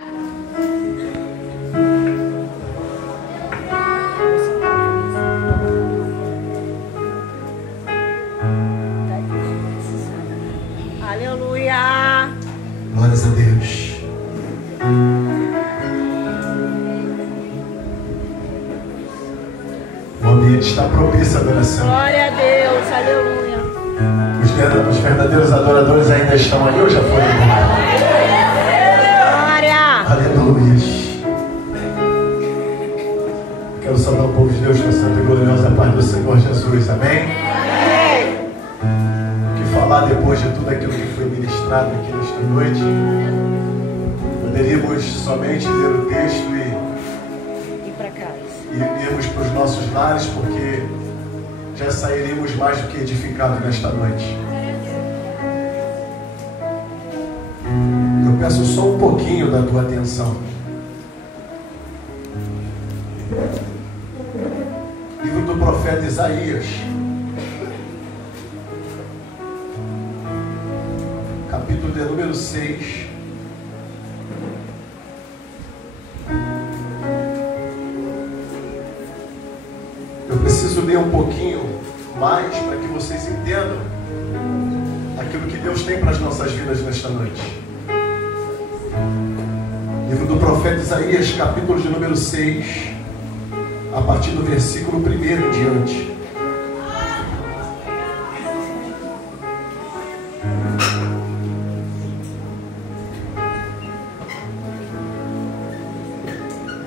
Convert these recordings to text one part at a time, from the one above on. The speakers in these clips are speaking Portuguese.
Aleluia. Glórias a Deus. O ambiente está propício à adoração. Glória a Deus. Aleluia. Os verdadeiros adoradores ainda estão aí ou já foram embora? Glória. Aleluia. Quero saudar o povo de Deus com a santa e gloriosa paz do Senhor Jesus. Amém? O que falar depois de tudo aquilo que foi ministrado aqui nesta noite? Poderíamos somente ler o texto E para casa. e irmos para os nossos lares, porque já sairíamos mais do que edificados nesta noite. Eu peço só um pouquinho da tua atenção. Livro do profeta Isaías, capítulo de número 6. Eu preciso ler um pouquinho mais para que vocês entendam aquilo que Deus tem para as nossas vidas nesta noite. Livro do profeta Isaías, capítulo de número 6, a partir do versículo 1 em diante.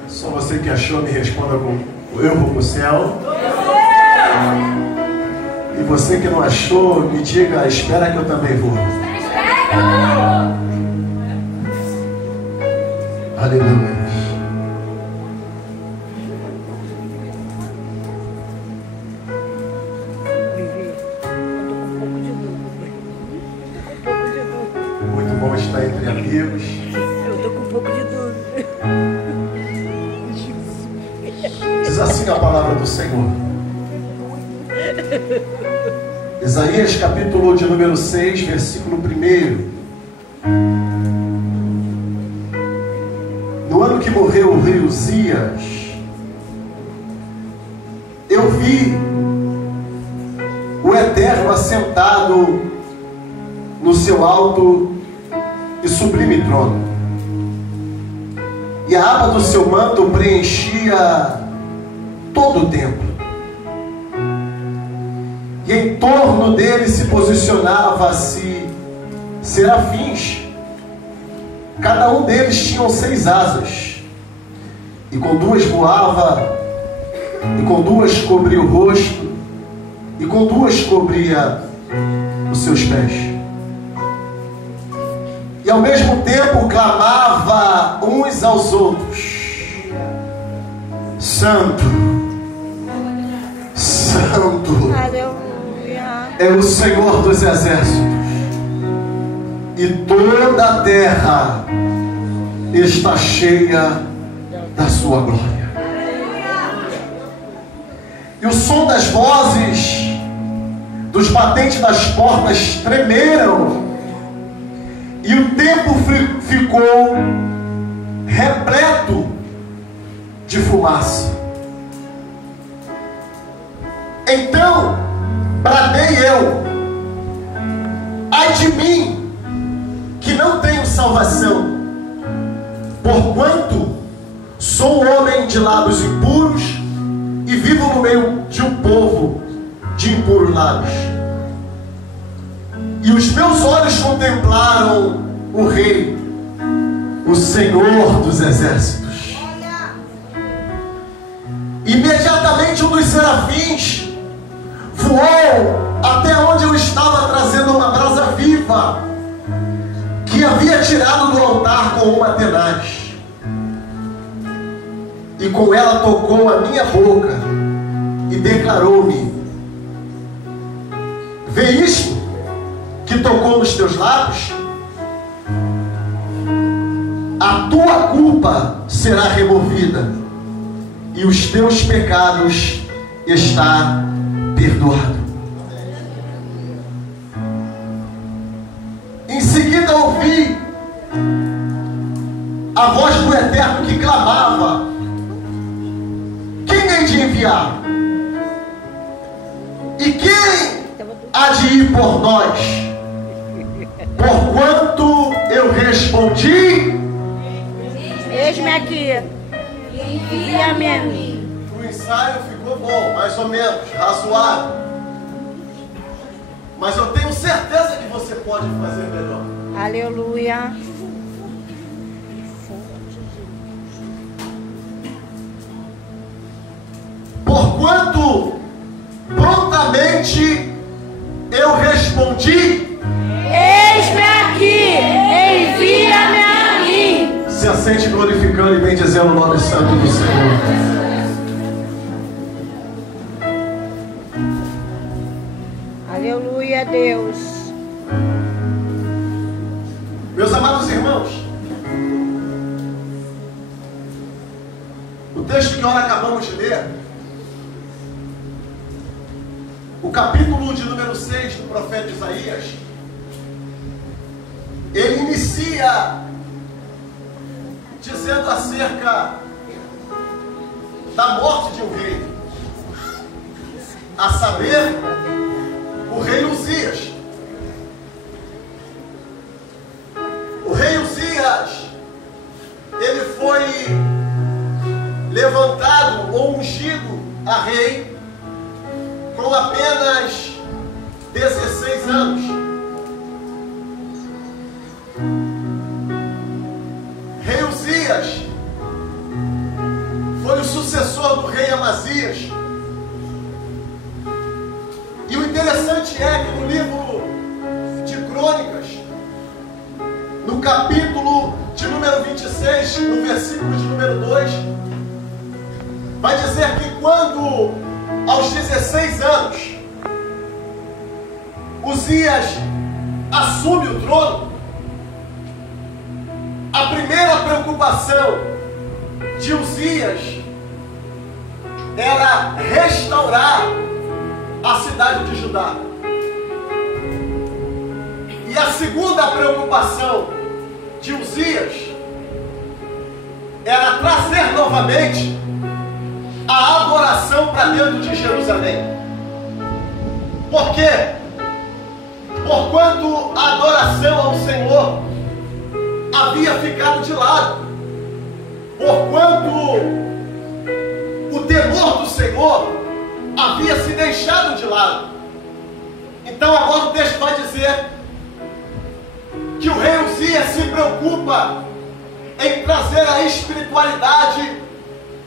Só você que achou, me responda com: eu vou para o céu. E você que não achou, me diga: espera que eu também vou. Aleluia. Muito bom estar entre amigos. Eu tô com um pouco de dúvida. Diz assim a palavra do Senhor. Isaías capítulo de número 6, versículo 1. No ano que morreu o rei Uzias, eu vi o Eterno assentado no seu alto e sublime trono, e a aba do seu manto preenchia todo o templo. E em torno dele se posicionava-se serafins. Cada um deles tinha 6 asas, e com 2 voava, e com 2 cobria o rosto, e com 2 cobria os seus pés. E ao mesmo tempo clamava uns aos outros: Santo, Santo é o Senhor dos exércitos, e toda a terra está cheia da sua glória. E o som das vozes dos batentes das portas tremeram, e o templo ficou repleto de fumaça. Então bradei eu: ai de mim, que não tenho salvação, porquanto sou um homem de lábios impuros e vivo no meio de um povo de impuros lábios. E os meus olhos contemplaram o Rei, o Senhor dos exércitos. Imediatamente um dos serafins voou até onde eu estava, trazendo uma brasa viva que havia tirado do altar com uma tenaz, e com ela tocou a minha boca e declarou-me: vê isto que tocou nos teus lábios? A tua culpa será removida e os teus pecados está perdoado. Em seguida ouvi a a voz do Eterno que clamava: quem hei de enviar? E quem há de ir por nós? Porquanto eu respondi: Eis-me aqui. Envia-me a mim. o ensaio ficou bom, mais ou menos, razoável. Mas eu tenho certeza que você pode fazer melhor. Aleluia. Porquanto prontamente eu respondi: Eis-me aqui. Envia-me a mim. se assente glorificando e bendizendo o nome santo do Senhor. Aleluia, Deus. Meus amados irmãos, o texto que nós acabamos de ler, o capítulo de número 6 do profeta Isaías, ele inicia dizendo acerca da morte de um rei, a saber, o rei Uzias. O rei Uzias, ele foi levantado ou ungido a rei com apenas 16 anos. Rei Uzias foi o sucessor do rei Amazias. E o interessante é que no livro de Crônicas, no capítulo de número 26, no versículo de número 2, vai dizer que quando, aos 16 anos, Uzias assume o trono, a primeira preocupação de Uzias era restaurar a cidade de Judá. E a segunda preocupação de Uzias era trazer novamente a adoração para dentro de Jerusalém. Por quê? Porquanto a adoração ao Senhor havia ficado de lado. Porquanto o temor do Senhor havia se deixado de lado. Então agora o texto vai dizer que o rei Uzias se preocupa em trazer a espiritualidade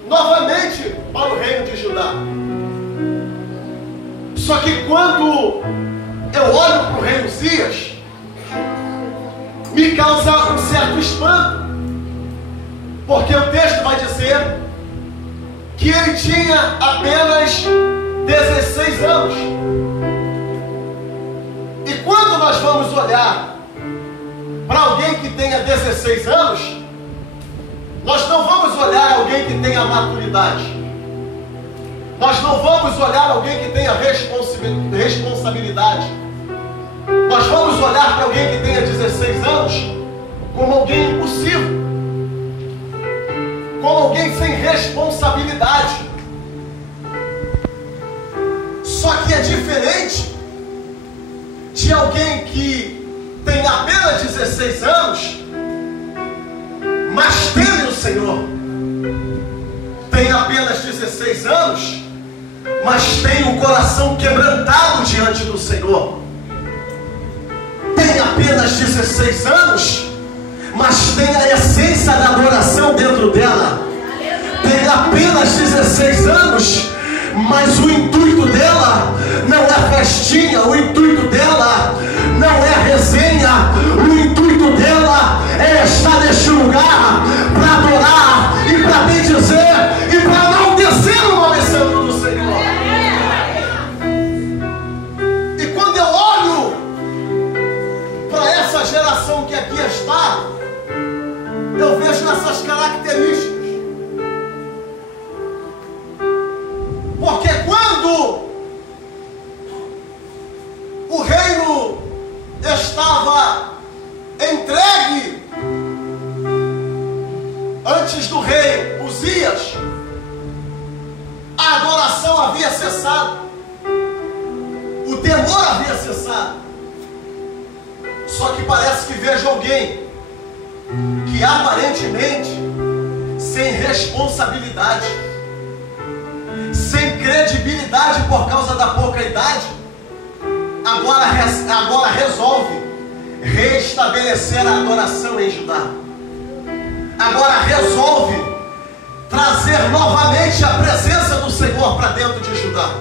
novamente para o reino de Judá. Só que quando eu olho para o rei Uzias, me causa um certo espanto, porque o texto vai dizer que ele tinha apenas 16 anos. E quando nós vamos olhar para alguém que tenha 16 anos, nós não vamos olhar alguém que tenha maturidade. Nós não vamos olhar alguém que tenha responsabilidade. Nós vamos olhar para alguém que tenha 16 anos como alguém impossível, como alguém sem responsabilidade. Só que é diferente de alguém que tem apenas 16 anos, mas teme o Senhor. Tem apenas 16 anos, mas tem o coração quebrantado diante do Senhor. Tem apenas 16 anos, mas tem a essência da adoração dentro dela. Tem apenas 16 anos, mas o intuito dela não é festinha, o intuito dela não é resenha, o intuito dela é estar neste lugar para adorar e para bendizer e para enaltecer o nome santo do Senhor. E quando eu olho para essa geração que aqui está, eu vejo essas características. Porque quando o reino estava entregue Antes do rei Uzias, a adoração havia cessado, o temor havia cessado. Só que parece que vejo alguém que aparentemente sem responsabilidade, sem credibilidade por causa da pouca idade, agora resolve restabelecer a adoração em Judá. Agora resolve trazer novamente a presença do Senhor para dentro de Judá.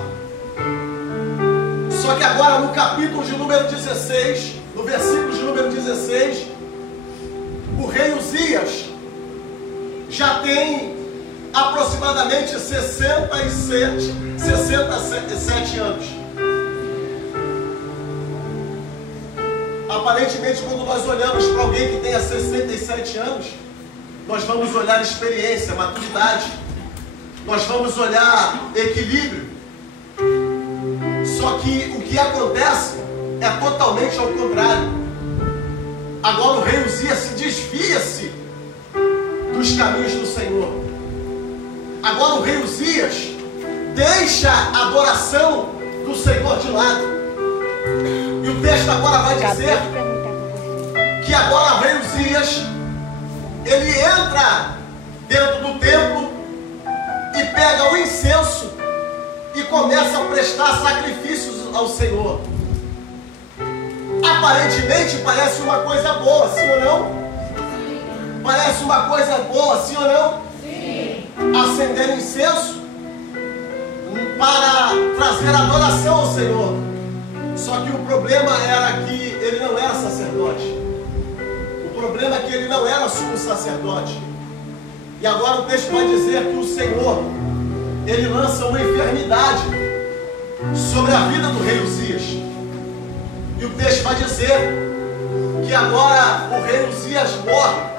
Só que agora no capítulo de número 16, no versículo de número 16, o rei Uzias já tem aproximadamente 67 anos. Aparentemente, quando nós olhamos para alguém que tenha 67 anos, nós vamos olhar experiência, maturidade, nós vamos olhar equilíbrio. Só que o que acontece é totalmente ao contrário. Agora o rei Uzias se desvia-se dos caminhos do Senhor. Agora o rei Uzias deixa a adoração do Senhor de lado. E o texto agora vai dizer que agora o rei Uzias, ele entra dentro do templo e pega o incenso e começa a prestar sacrifícios ao Senhor. Aparentemente parece uma coisa boa, sim ou não? Parece uma coisa boa, sim ou não? Sim. Acender incenso para trazer adoração ao Senhor. Só que o problema era que ele não era sacerdote. O problema é que ele não era sumo sacerdote. E agora o texto vai dizer que o Senhor, ele lança uma enfermidade sobre a vida do rei Uzias. E o texto vai dizer que agora o rei Uzias morre.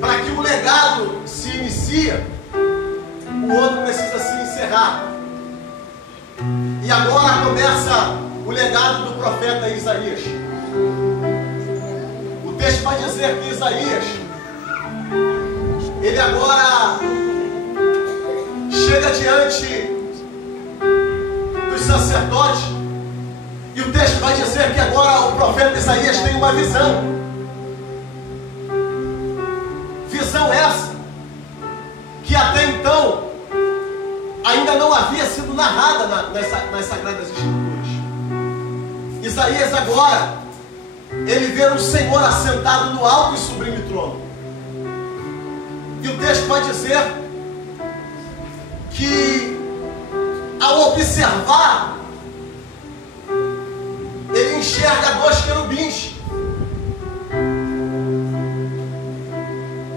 Para que o legado se inicie, o outro precisa se encerrar. E agora começa o legado do profeta Isaías. O texto vai dizer que Isaías, ele agora chega diante dos sacerdotes. E o texto vai dizer que agora o profeta Isaías tem uma visão. Visão essa que até então ainda não havia sido narrada nas Sagradas Escrituras. Isaías agora, ele vê o Senhor assentado no alto e sublime trono. E o texto vai dizer que ao observar, ele enxerga 2 querubins.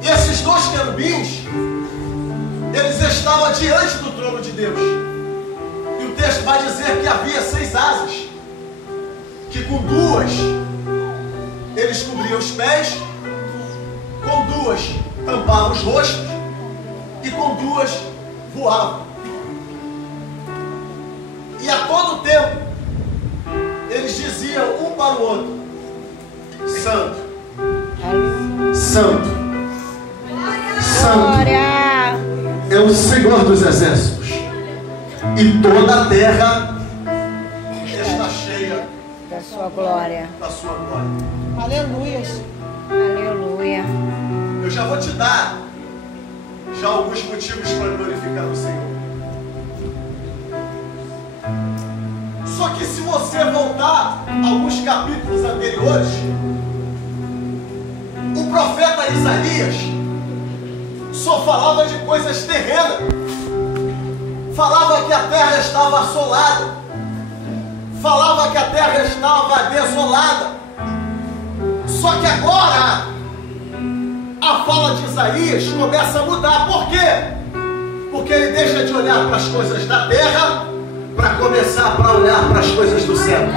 E esses 2 querubins, eles estavam diante do trono de Deus. E o texto vai dizer que havia 6 asas, que com 2 eles cobriam os pés, com 2 tampavam os rostos e com 2 voavam. E a todo tempo eles diziam um para o outro: Santo, Santo, Santo é o Senhor dos exércitos, e toda a terra está cheia da sua glória. Da sua glória. Aleluia. Aleluia. Eu já vou te dar já alguns motivos para glorificar o Senhor. Só que se você voltar a alguns capítulos anteriores, o profeta Isaías só falava de coisas terrenas. Falava que a terra estava assolada. Falava que a terra estava desolada. Só que agora a fala de Isaías começa a mudar. Por quê? Porque ele deixa de olhar para as coisas da terra para começar a olhar para as coisas do céu.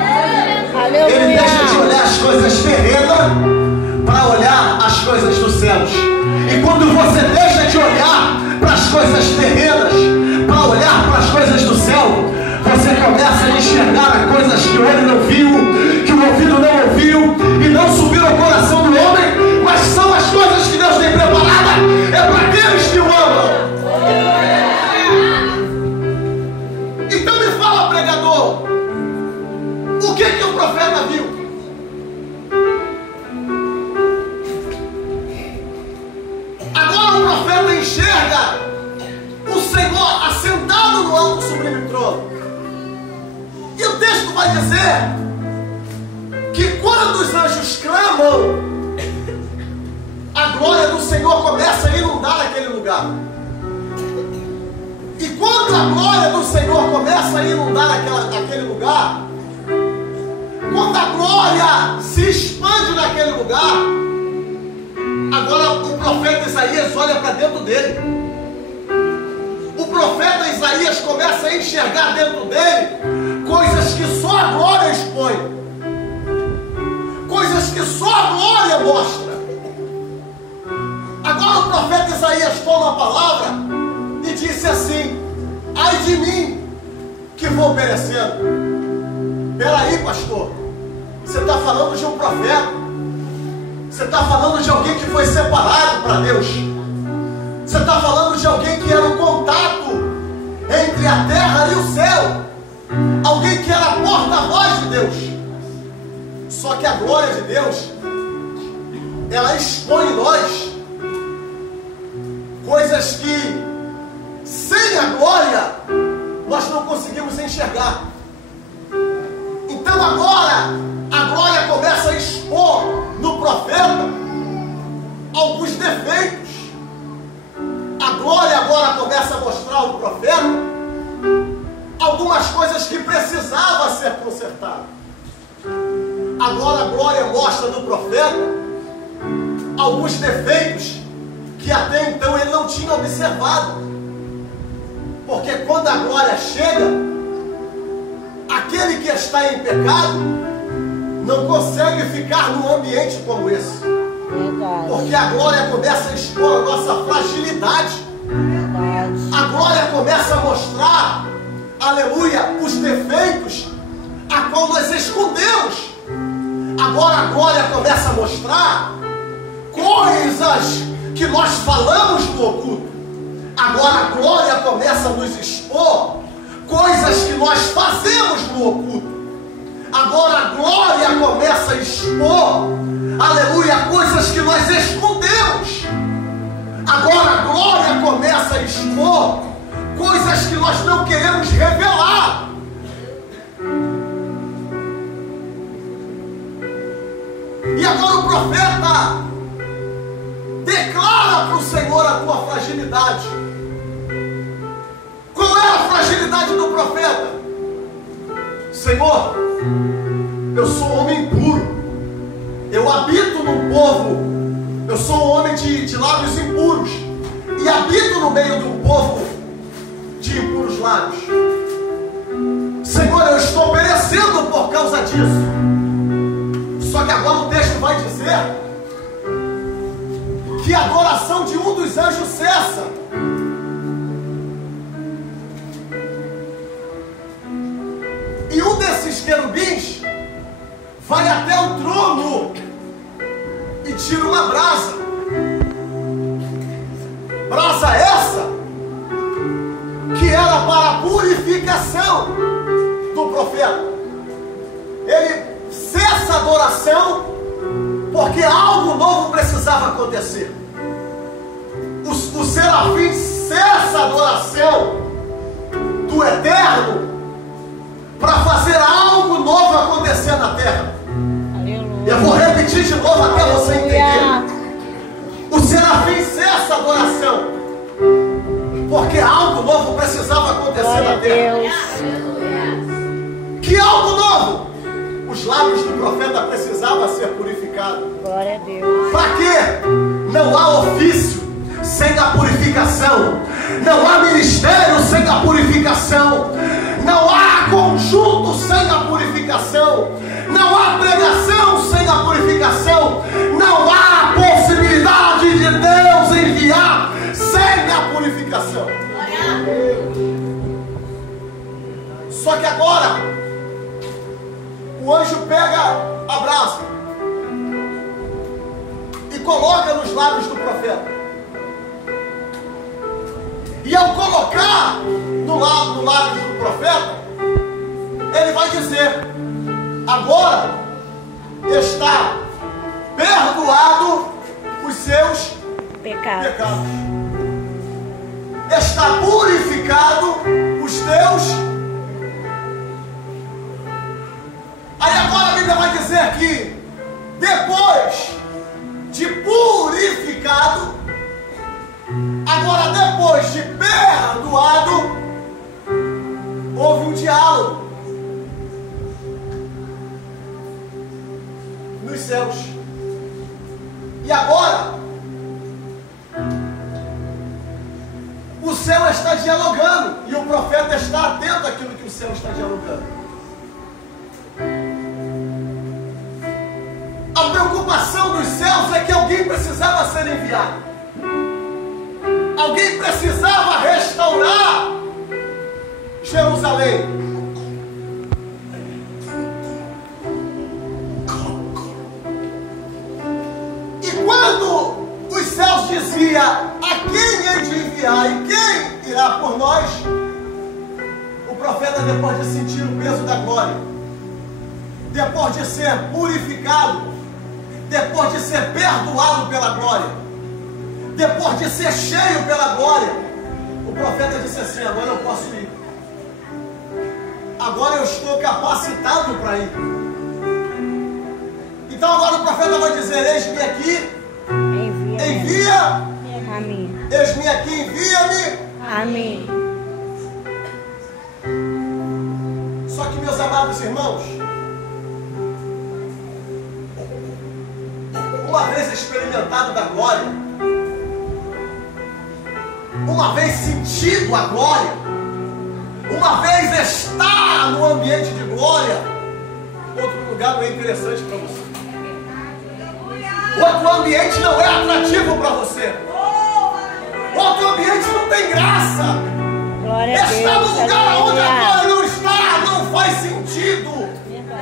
Aleluia. Ele deixa de olhar as coisas terrenas para olhar as coisas dos céus. E quando você deixa de olhar para as coisas terrenas para olhar para as coisas do céu, você começa a enxergar coisas que o olho não viu, que o ouvido não ouviu e não subiram ao coração do homem, mas são as coisas que Deus tem preparado enxerga o Senhor assentado no alto sublime trono. E o texto vai dizer que quando os anjos clamam, a glória do Senhor começa a inundar aquele lugar. E quando a glória do Senhor começa a inundar aquele lugar, quando a glória se expande naquele lugar, agora o profeta Isaías olha para dentro dele. O profeta Isaías começa a enxergar dentro dele coisas que só a glória expõe, coisas que só a glória mostra. Agora o profeta Isaías toma a palavra e disse assim: ai de mim que vou perecendo. Peraí, pastor, você está falando de um profeta, você está falando de alguém que foi separado para Deus, você está falando de alguém que era um contato entre a terra e o céu, alguém que era porta-voz de Deus. Só que a glória de Deus, ela expõe em nós coisas que sem a glória nós não conseguimos enxergar. Então agora a glória começa a expor no profeta alguns defeitos. A glória agora começa a mostrar ao profeta algumas coisas que precisavam ser consertadas. Agora a glória mostra no profeta alguns defeitos que até então ele não tinha observado. Porque quando a glória chega, aquele que está em pecado não consegue ficar num ambiente como esse. Verdade. Porque a glória começa a expor a nossa fragilidade. Verdade. A glória começa a mostrar, aleluia, os defeitos a qual nós escondemos. Agora a glória começa a mostrar coisas que nós falamos no oculto. Agora a glória começa a nos expor coisas que nós fazemos no oculto. Agora a glória começa a expor, aleluia, coisas que nós escondemos. Agora a glória começa a expor coisas que nós não queremos revelar. E agora o profeta declara para o Senhor a tua fragilidade. Qual é a fragilidade do profeta? Senhor, eu sou um homem impuro, eu habito num povo, eu sou um homem de lábios impuros, e habito no meio de um povo de impuros lábios. Senhor, eu estou perecendo por causa disso. Só que agora o texto vai dizer que a adoração de um dos anjos cessa. E um desses querubins vai até o trono e tira uma brasa. Brasa essa que era para a purificação do profeta. Ele cessa a adoração porque algo novo precisava acontecer. O serafim cessa a adoração do eterno para fazer algo novo acontecer na terra. Aleluia. Eu vou repetir de novo até você entender. O serafim cessa a adoração porque algo novo precisava acontecer Glória na a terra. Deus. Que algo novo? Os lábios do profeta precisavam ser purificados. Glória a Deus. Para quê? Não há ofício sem a purificação. Não há ministério sem a purificação. Não há conjunto sem a purificação. Não há pregação sem a purificação. Não há possibilidade de Deus enviar sem a purificação. Só que agora o anjo pega a brasa e coloca nos lábios do profeta. E ao colocar no lábio do profeta, ele vai dizer: agora está perdoado os seus Pecado. pecados. está purificado os teus. Aí agora a Bíblia vai dizer que depois de purificado, agora depois de perdoado, houve um diálogo nos céus. E agora o céu está dialogando e o profeta está atento àquilo que o céu está dialogando. A preocupação dos céus é que alguém precisava ser enviado. Alguém precisava restaurar Jerusalém. E quando os céus diziam a quem hei de enviar e quem irá por nós, o profeta, depois de sentir o peso da glória, depois de ser purificado, depois de ser perdoado pela glória, depois de ser cheio pela glória, o profeta disse assim: agora eu posso ir. Agora eu estou capacitado para ir. Então agora o profeta vai dizer: eis-me aqui, envia a mim. Eis-me aqui, envia-me A mim. Só que, meus amados irmãos, uma vez experimentado da glória, uma vez sentido a glória, uma vez estar no ambiente de glória, outro lugar não é interessante para você. Outro ambiente não é atrativo para você. Outro ambiente não tem graça. Glória a Deus. Estar no lugar onde a Aleluia. glória não está não faz sentido.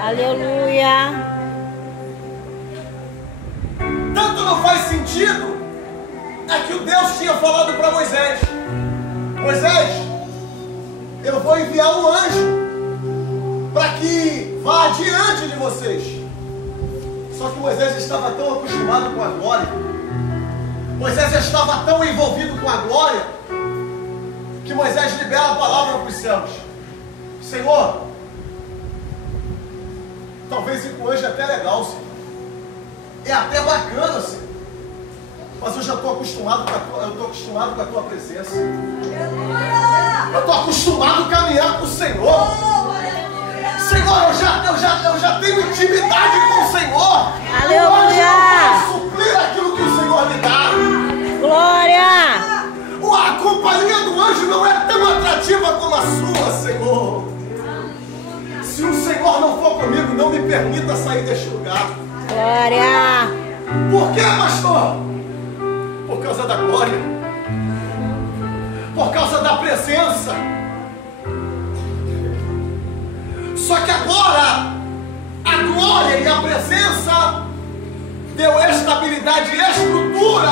Aleluia. Tanto não faz sentido é que o Deus tinha falado para Moisés: Moisés, eu vou enviar um anjo para que vá adiante de vocês. Só que Moisés estava tão acostumado com a glória, Moisés estava tão envolvido com a glória, que Moisés libera a palavra para os céus: Senhor, talvez ir com o anjo é até legal, Senhor, é até bacana, Senhor, mas eu já estou acostumado com a tua presença. Eu estou acostumado a caminhar com o Senhor. Senhor, eu já tenho intimidade com o Senhor. Aleluia. Eu posso suprir aquilo que o Senhor me dá. Glória. A companhia do anjo não é tão atrativa como a sua, Senhor. Se o Senhor não for comigo, não me permita sair deste lugar. Glória. Por quê, pastor? Por causa da glória, por causa da presença. Só que agora a glória e a presença deu estabilidade e estrutura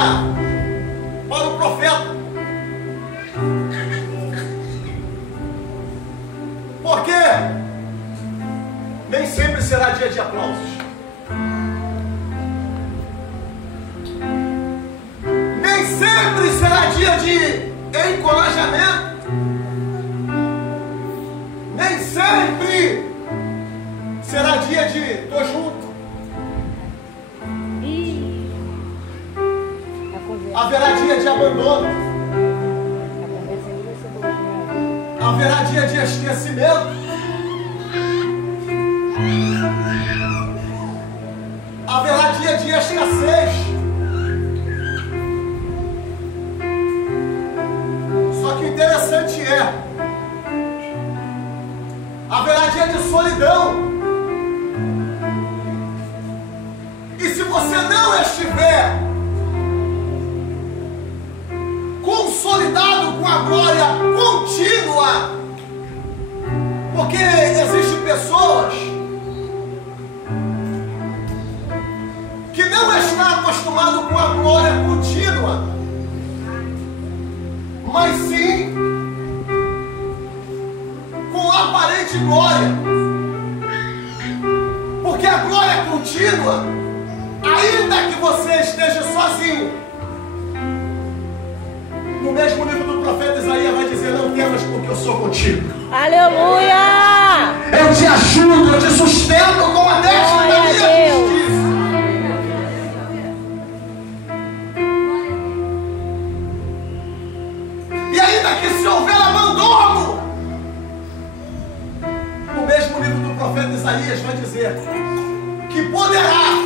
para o profeta. Porque nem sempre será dia de aplausos. Nem sempre será dia de encorajamento. Nem sempre será dia de tô junto. Haverá dia de abandono. Haverá dia de esquecimento. Haverá dia de escassez. Só que o interessante é, haverá dia de solidão. E se você não estiver consolidado com a glória contínua, porque existem pessoas que não estão acostumadas com a glória contínua, mas sim com aparente glória. Porque a glória contínua, ainda que você esteja sozinho, no mesmo livro do profeta Isaías contigo. Aleluia! Eu te ajudo, eu te sustento com a destra da Glória a minha Deus. justiça. E ainda que se houver abandono, o mesmo livro do profeta Isaías vai dizer que poderá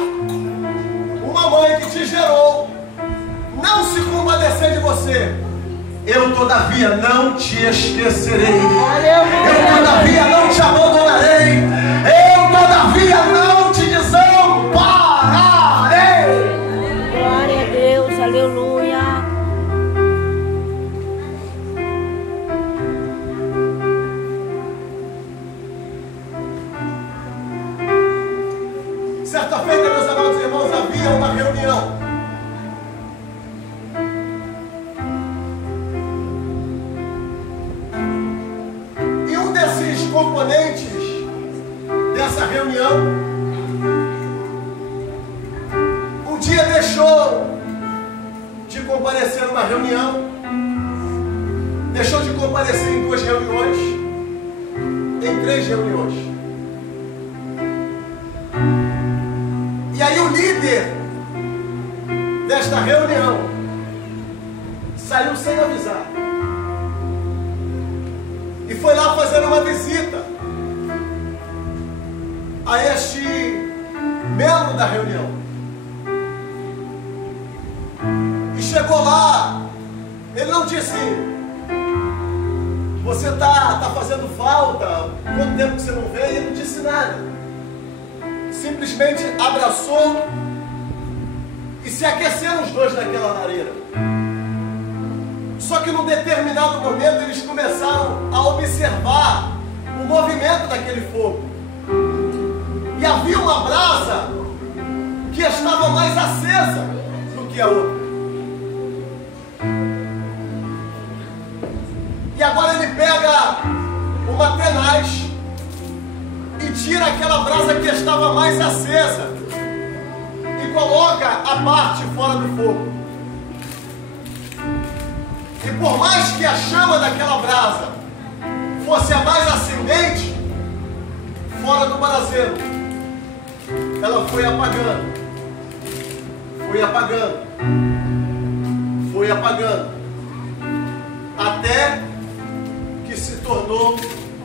uma mãe que te gerou não se compadecer de você. Eu todavia não te esquecerei. Eu todavia não te abandonarei. Eu todavia não te desampararei. Glória a Deus, aleluia. Certa feita, meus amados irmãos, havia uma reunião. E um desses componentes dessa reunião, um dia deixou de comparecer numa reunião, deixou de comparecer em 2 reuniões, em 3 reuniões. E aí o líder desta reunião saiu sem avisar e foi lá fazer uma visita a este membro da reunião. E chegou lá, ele não disse: você tá fazendo falta, quanto tempo que você não vem? Ele não disse nada. Simplesmente abraçou e se aqueceram os dois naquela lareira. Só que num determinado momento eles começaram a observar o movimento daquele fogo. E havia uma brasa que estava mais acesa do que a outra. E agora ele pega uma tenaz e tira aquela brasa que estava mais acesa e coloca a parte fora do fogo. E por mais que a chama daquela brasa fosse a mais ascendente, fora do braseiro, ela foi apagando, foi apagando, foi apagando, até que se tornou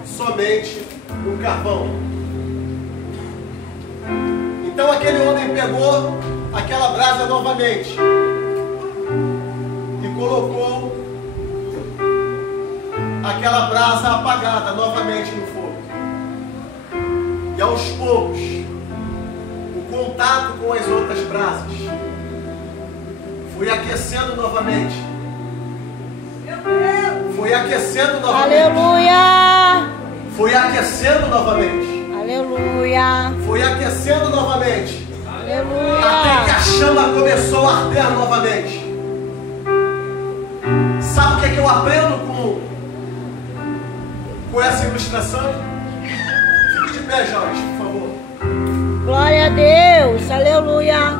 somente um carvão. Então aquele homem pegou aquela brasa novamente e colocou aquela brasa apagada novamente no fogo. E aos poucos, o contato com as outras brasas foi aquecendo novamente. Foi aquecendo novamente. Aleluia! Foi aquecendo novamente. Aleluia! Foi aquecendo novamente. Até que Aleluia! a chama começou a arder novamente. Sabe o que é que eu aprendo com essa ilustração? Fique de pé, Jorge, por favor. Glória a Deus! Aleluia!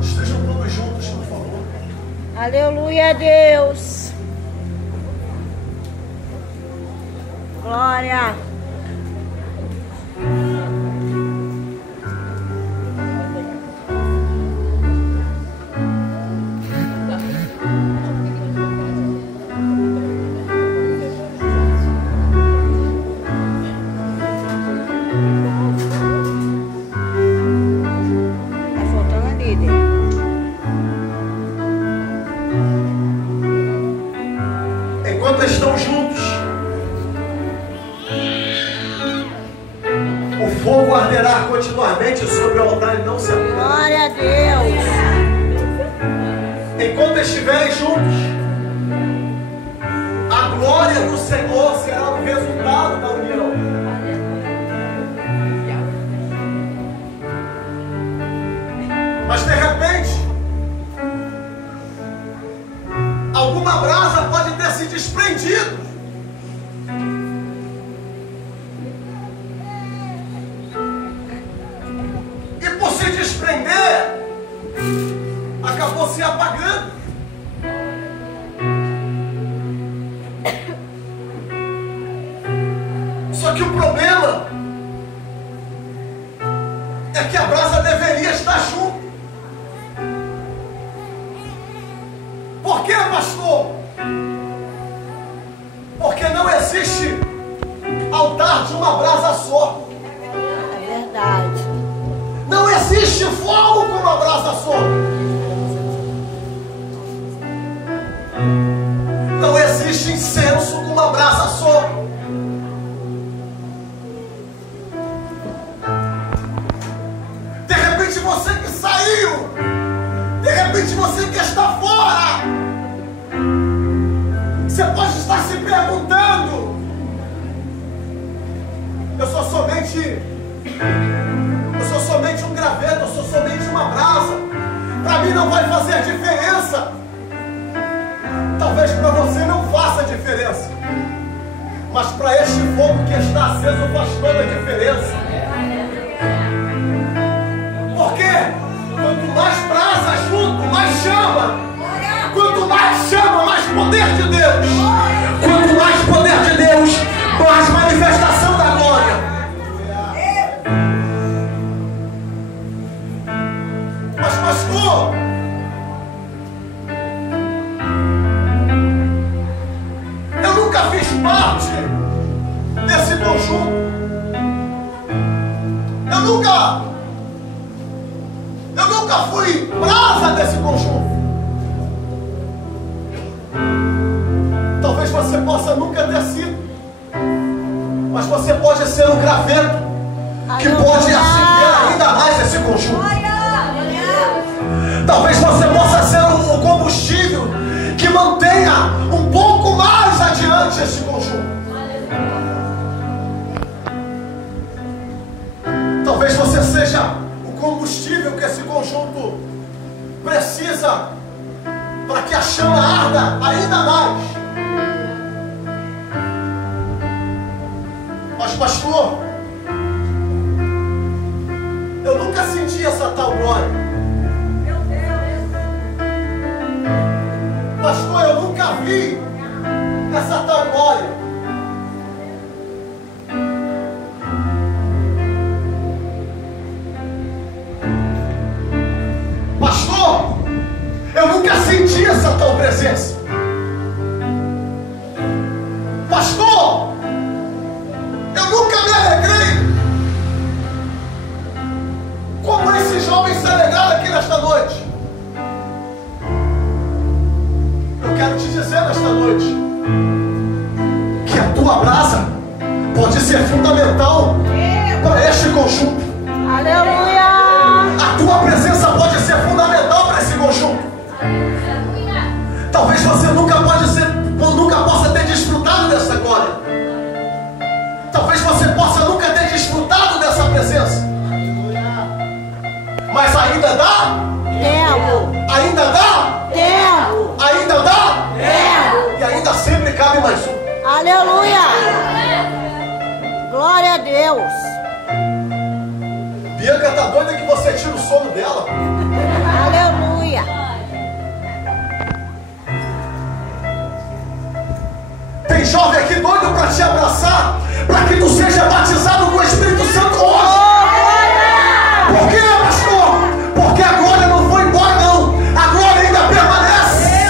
Estejam todos juntos, por favor. Aleluia a Deus! Glória! Tá faltando a líder. Enquanto estão juntos, o fogo arderá continuamente sobre o altar e não se apagará. Glória a Deus! Enquanto estiverem juntos, a glória do Senhor será o resultado da união. Mas de repente, alguma brasa pode ter se desprendido. Só que o problema é que a brasa deveria estar junto. Por quê, pastor? Porque não existe altar de uma brasa só. É verdade. Não existe fogo com uma brasa só. Não existe incenso com uma brasa só. De repente você que saiu, de repente você que está fora, você pode estar se perguntando: eu sou somente um graveto, eu sou somente uma brasa, para mim não vai fazer diferença. Talvez para você não faça diferença, mas para este fogo que está aceso faz toda a diferença. Porque quanto mais brasa junto, mais chama. Quanto mais chama, mais poder de Deus. Quanto mais poder de Deus, mais manifestação da glória. Mas pastor, eu nunca fiz parte desse conjunto. Eu nunca fui brasa desse conjunto. Talvez você possa nunca ter sido, mas você pode ser um graveto que pode acender ainda mais esse conjunto. Talvez você possa ser um combustível que mantenha um pouco mais adiante esse conjunto. Talvez você seja o combustível que esse conjunto precisa para que a chama arda ainda mais. Mas pastor, eu nunca senti essa tal glória. Pastor, eu nunca vi essa tal glória. Pastor, eu nunca senti essa tal presença. Pastor, eu nunca me alegrei como esses jovens se alegraram aqui nesta noite. Eu quero te dizer nesta noite que a tua brasa pode ser fundamental para este conjunto. Aleluia. A tua presença pode ser fundamental para esse conjunto. Talvez você nunca possa ter desfrutado dessa glória. Talvez você possa nunca ter desfrutado dessa presença. Mas ainda dá? Tempo. Ainda dá? Tempo. Ainda dá? Tempo. E ainda sempre cabe mais um. Aleluia. Glória a Deus. Bianca tá doida que você tira o sono dela. Aleluia. Tem jovem aqui doido para te abraçar, para que tu seja batizado com o Espírito Santo hoje. Por quê, pastor? Porque a glória não foi embora, não. A glória ainda permanece.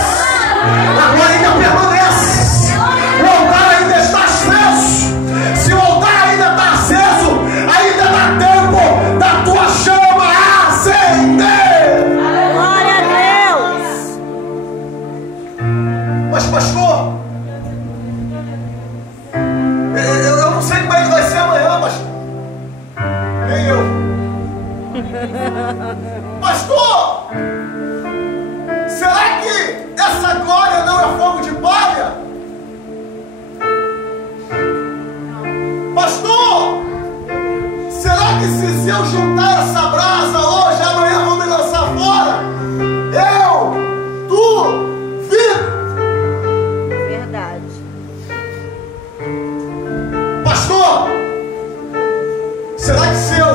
A glória ainda permanece. O altar ainda está aceso. Se o altar ainda está aceso, ainda dá tempo da tua chama acender. Glória a Deus. Mas pastor, eu não sei como é que vai ser amanhã, pastor. Nem eu. Pastor, será que essa glória não é fogo de palha? Pastor, será que se eu juntar essa brasa hoje, amanhã vou me lançar fora? Eu, tu, Vitor. Verdade. Pastor, será que se eu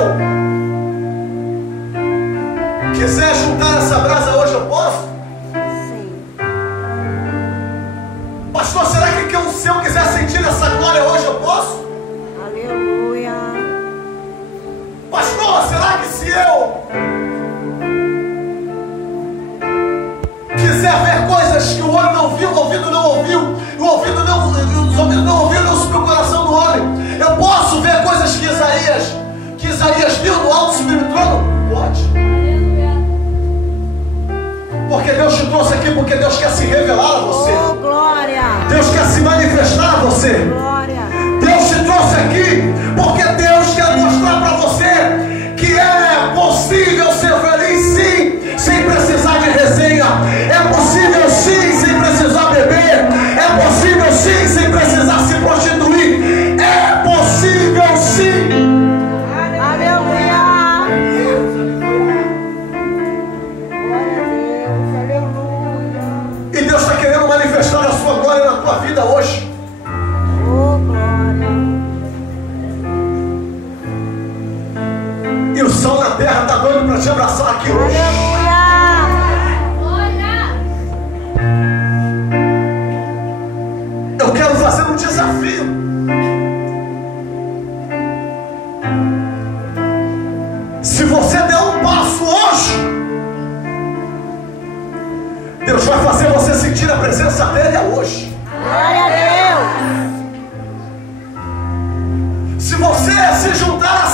quiser juntar essa brasa hoje eu posso? Sim. Pastor, será que o se eu quiser sentir essa glória hoje, eu posso? Aleluia. Pastor, será que se eu quiser ver coisas que o olho não viu, o ouvido não ouviu, os ouvidos não ouviram, não subiu o coração do homem, eu posso ver coisas que Isaías viu no alto subir no trono? Pode. Porque Deus te trouxe aqui, porque Deus quer se revelar a você. Oh, glória. Deus quer se manifestar a você. Glória. Deus te trouxe aqui porque Deus quer mostrar para você que é possível ser feliz sim, sem precisar de resenha. É possível sim, sem precisar beber. É possível sim, sem precisar se prostituir. É possível sim. Aleluia. Glória a Deus. Aleluia. E Deus está querendo manifestar a sua glória na tua vida hoje. Oh, glória. E o sol na terra está doido para te abraçar aqui hoje. Aleluia. Eu quero fazer um desafio. Se você der um passo hoje, Deus vai fazer você sentir a presença dele hoje. Glória a Deus. Se você se juntar a